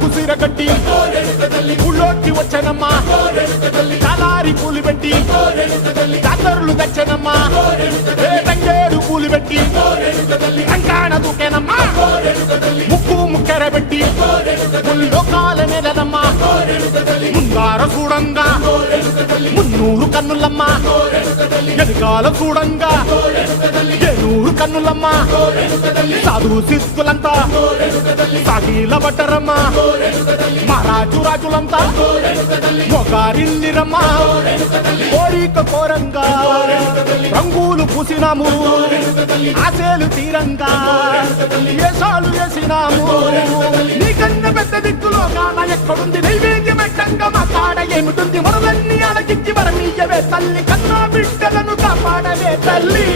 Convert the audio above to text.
కుసిరగట్టి ఊళ్ళోకి వచ్చనమ్మా చాలారి పూలు పెట్టి జాతరలు తెచ్చనమ్మా తంగేడు పూలు పెట్టి రంగాణ దూకేనమ్మా ముక్కు ముక్కెర పెట్టి ముల్లోకాల నెలనమ్మా ముందార చూడంగా మున్నూరు కన్నులమ్మా ఎదుగాల చూడంగా ఏనూరు కన్నులమ్మా సాధు సిద్ధులంతా సాగిల బట్టరమ్మా మహారాజు రాజులంతా మొగారిల్లిరమ్మా కోరిక కోరంగా రంగులు పూసినాము ఆశలు తీరంగా వేషాలు వేసినాము నీకన్నా పెద్ద దిక్కులో కాన ఎక్కడుంది నైవేద్యం పెట్టంగా మా కాడ ఏమిటుంది మొదలన్నీ అలకించి వరమీయవే తల్లి కన్నా బిడ్డలను కాపాడవే తల్లి